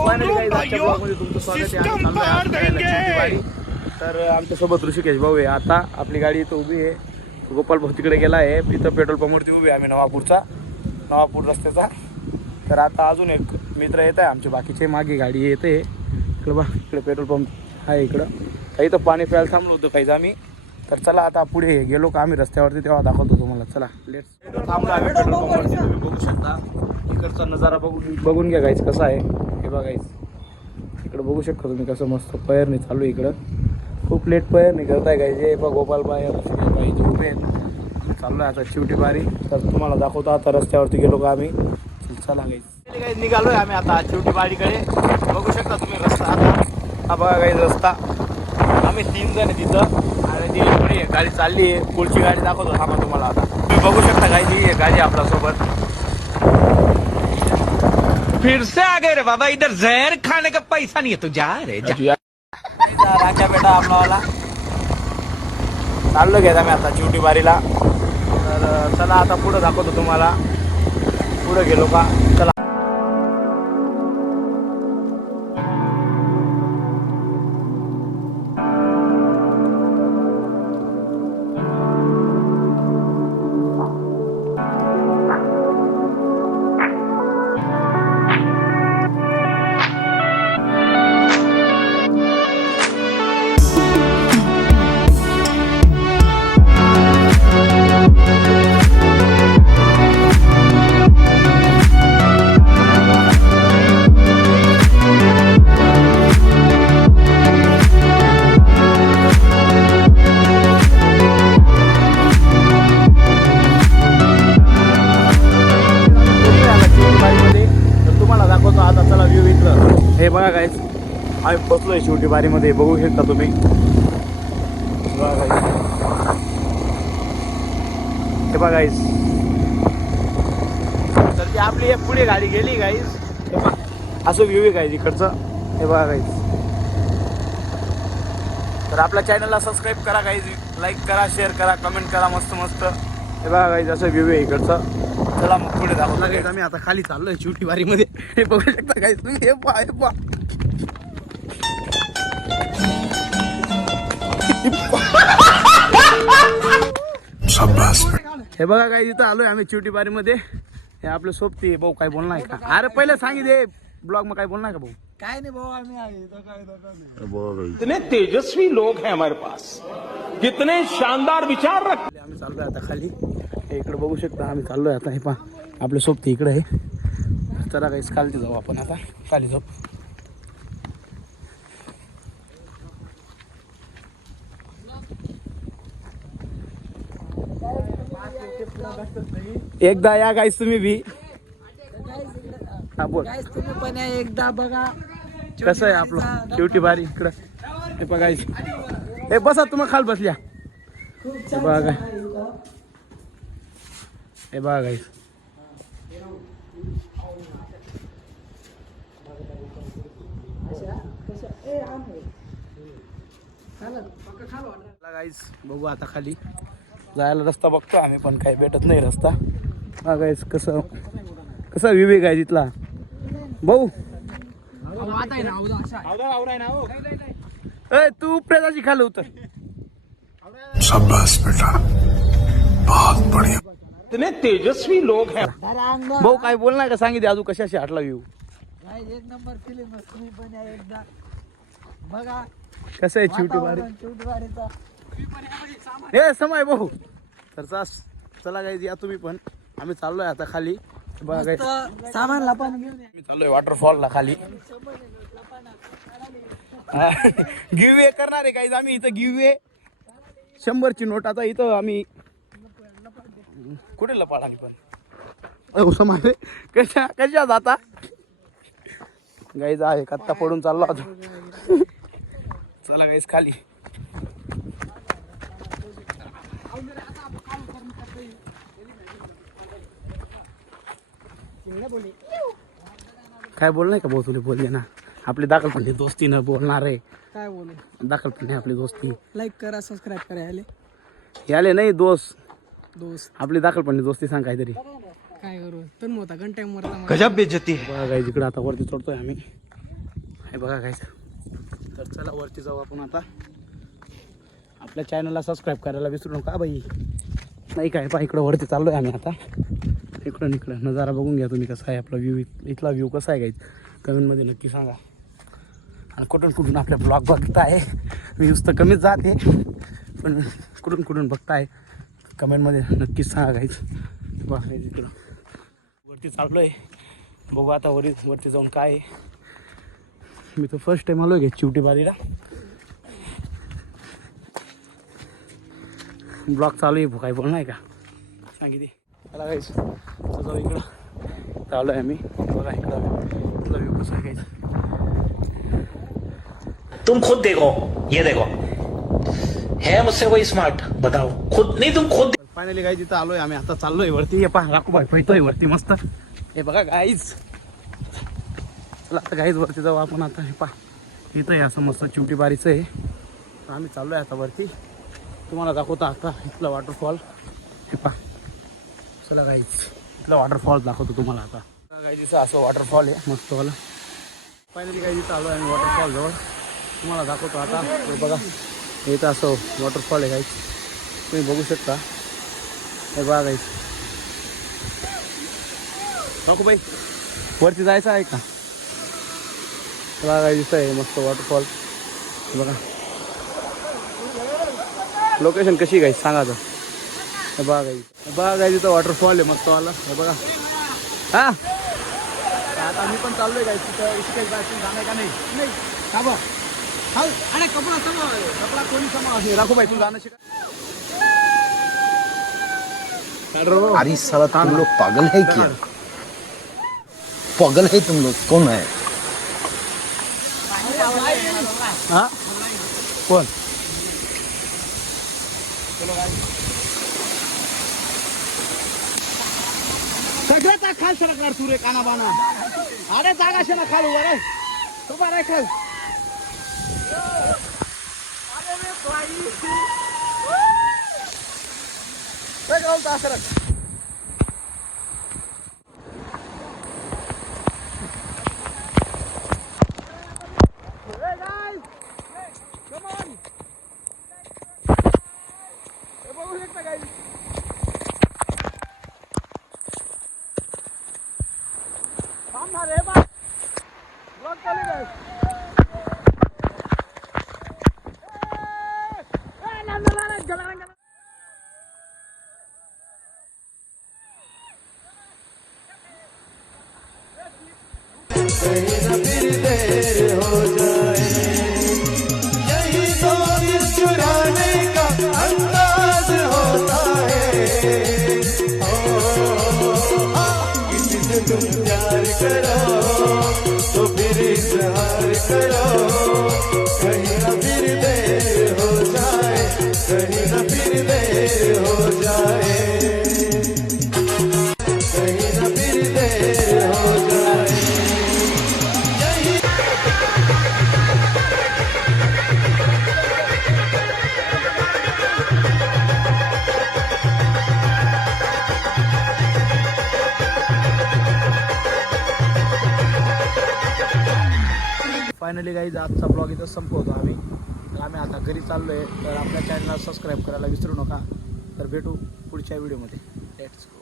तुमचं स्वागत आहे. तर आमच्यासोबत ऋषिकेश भाऊ आहे. आता आपली गाडी इथं उभी आहे. गोपाल भाऊ तिकडे गेला आहे. इथं पेट्रोल पंपवरती उभी आहे आम्ही नवापूर रस्त्याचा. तर आता अजून एक मित्र येत आहे आमचे, बाकीचे मागे गाडी येते. इकडं बा, इकडे पेट्रोल पंप आहे. इकडं काही तर पाणी प्यायला थांबलो होतो काहीच आम्ही. तर चला आता पुढे गेलो का आम्ही रस्त्यावरती तेव्हा दाखवतो तुम्हाला. चला लेट्स. थांबलो आम्ही पेट्रोल पंपवरती. तुम्ही बघू शकता इकडचा नजारा बघून घ्या गाईस कसा आहे. हे बघा गाईस, इकडं बघू शकता तुम्ही कसं मस्त पयरणी चालू आहे. इकडं खूप लेट पयरणी करताय गाईस. हे बघ गोपालबाई बाई जे उभे आहेत. चाललो आहे आता शेवटी बारी. तर तुम्हाला दाखवतो आता रस्त्यावरती गेलो का आम्ही. चला गाईस निघालोय आम्ही आता शेवटी बारीकडे. बघू शकता तुम्ही रस्ता. आता हा बघा गाईस रस्ता. आम्ही 3 जण आहे तिथं आणि ती पुढे गाडी चालली आहे. पुढची गाडी दाखवतो थांबा तुम्हाला. आता तुम्ही बघू शकता गाईस ही गाडी आपल्यासोबत. फिर से आ गए रे बाबा, इधर जहर खाने का पैसा नहीं है, तू जा रे जा। राख्या बेटा आपलावाला चाललो घेता मी आता चिवटी बारीला. तर चला आता पुढं दाखवतो तुम्हाला. पुढं गेलो का चला. हे बघा गाईस आम्ही बसलोय शेवटी बारीमध्ये. बघू शकता तुम्ही. हे बघा गाईस. तर ती आपली एक पुढे गाडी गेली गाईस. असं व्ह्यू आहे गाईस इकडचं. हे बघा गाईस. तर आपल्या चॅनलला सबस्क्राईब करा गाईस, लाईक करा, शेअर करा, कमेंट करा. मस्त मस्त हे बघा गाईस असं व्ह्यू आहे इकडचं. चला मग पुढे दाखवला गाईस. आम्ही आता खाली चाललोय शेवटी बारीमध्ये. हे बघू शकता गाईस तुम्ही. हे पहा हे पहा. हे बघा काय इथं आलोय आम्ही चिवटी बारी मध्ये. हे आपलं सोबती भाऊ काय बोलणार आहे का. अरे पहिले सांगितले ब्लॉग में काय बोलणार का भाऊ. काय नाही भाऊ, आम्ही आहे. इतने तेजस्वी लोग हैं हमारे पास, कितने शानदार विचार रखते. आम्ही चाललोय आता खाली. हे इकडे बघू शकता आम्ही चाललोय आता. हे पहा आपले सोबती इकडे आहे. चला काही खाली जाऊ आपण आता. खाली जाऊ. एकदा या गाईस तुम्ही बी. हा बोल. गाईस तुम्ही पण या एकदा बघा कसं आहे आपलं शेवटी बारी इकडं. हे बघा गाईस. हे बसा तुम्ही खाली बसल्या. हे बघा काय. हे बघा गाईस. गाईस बघू आता खाली जायला रस्ता बघतो आम्ही पण काही भेटत नाही रस्ता. हा गाईस कसं विवेक आहे तिथला भाऊ. तू उपऱ्याची खाली उतर. शाबाश बेटा, बहुत बढ़िया. इतने तेजस्वी लोग हैं. भाऊ काय बोलणार का सांगितले अजून कशाशी हटला व्ह्यू. एक नंबर फिल्म. तुम्ही पण या एकदा बघा कसं आहे शेवटी बारी. बारीचा हे समय भाऊ. तर चला गाईज या तुम्ही पण. आम्ही चाललोय आता खाली. बघा गाईज सामान लपन घेऊन या. आम्ही चाललोय वॉटरफॉलला खाली. गिव्ह करणार आहे गाईज आम्ही इथं. गिव्ह 100ची नोट. आता इथं आम्ही कुठे लपाड आली पण समय कशा जाता गाईज आहे कत्ता पडून चाललो आता. चला गाईज खाली. काय बोलणार का भाऊ. तुला बोलले ना आपली दाखलपणी दोस्ती न बोलणार आहे. काय बोलू. दाखलपणी आपली दोस्ती. लाईक करा, सबस्क्राईब करा. याले नाही दोस्त दोस्त आपली दाखलपणी दोस्ती सांग काहीतरी. काय करू. तर मोठा घंटा मरता. गजब बेइज्जती है. बघा गाईज इकडे आता वरती चढतोय आम्ही. हे बघा काय. तर चला वरती जाऊ आपण आता. आपल्या चॅनलला सबस्क्राईब करायला विसरू नका बाई. नाही काय पहा इकडं वरती चाललो आहे आम्ही आता. इकडं नजारा बघून घ्या तुम्ही कसा आहे आपला व्ह्यू. इथला व्ह्यू कसा आहे गाईज कमेंटमध्ये नक्की सांगा. आणि कुठून आपल्या ब्लॉग बघताय. व्ह्यूज तर कमीच जाते पण कुठून बघताय कमेंटमध्ये नक्कीच सांगा गाईज. बघा इकडं वरती चाललो आहे. बघू आता वरती जाऊन काय आहे. मी तर फर्स्ट टाईम आलो आहे चिवटी बारीला. ब्लॉग चालू आहे भुकाय बोल नाही का सांगितले. चला गाईज जाऊ इकडं. चालू आहे आम्ही. बघा इकडं व्ह्यू कसं आहे गाईज. तुम खुद देखो, ये देखो, है मुझसे कोई स्मार्ट? बताओ खुद नहीं, तुम खुद. फायनली गाईज इथं आलोय आम्ही. आता चाललोय वरती. हे पहा राखूबाई पळतोय वरती मस्त. हे बघा गाईज. चला आता गाईज वरती जाऊ आपण आता. हे पहा इथं आहे असं मस्त चिवटी बारीचं आहे. आम्ही चाललोय आता वरती. तुम्हाला दाखवतो आता इथला वॉटरफॉल. हे पहा चला गाईज इथला वॉटरफॉल दाखवतो तुम्हाला आता. गाईज इथं असं वॉटरफॉल आहे मस्तवाला. फायनली गाईज इथं आलो आहे आम्ही वॉटरफॉल जवळ. तुम्हाला दाखवतो आता. हे बघा इथं असं वॉटरफॉल आहे गाईज. तुम्ही बघू शकता. हे बघा गाईज. राखूबाई वरती जायचं आहे का? बघा गाईज इथं आहे मस्त वॉटरफॉल. बघा लोकेशन कशी गाईज सांगा तर. हे बघा गाईज इथं वॉटरफॉल आहे मस्तवाला. हे बघा हा. आता मी पण चाललोय गाईज तिथं. इथे काही जायचं जाणार का नाही का बा. अरे कपडा कोणी समा राखूबाई तू जाणं शिका. अरे साला तुम लोग पागल है क्या? पागल है तुम लोग. कौन है? हा कोण? सगळ्याचा खाल सरकणार तू रे काना बाना. अरे जागा शे ना खाल उभा रे. उभा रे खाल. फायनली गाईज आजचा ब्लॉग इथं संपवतो आम्ही. तर आम्ही आता घरी चाललो आहे. तर आपल्या चॅनलला सबस्क्राईब करायला विसरू नका. तर भेटू पुढच्या व्हिडिओमध्ये. Let's go.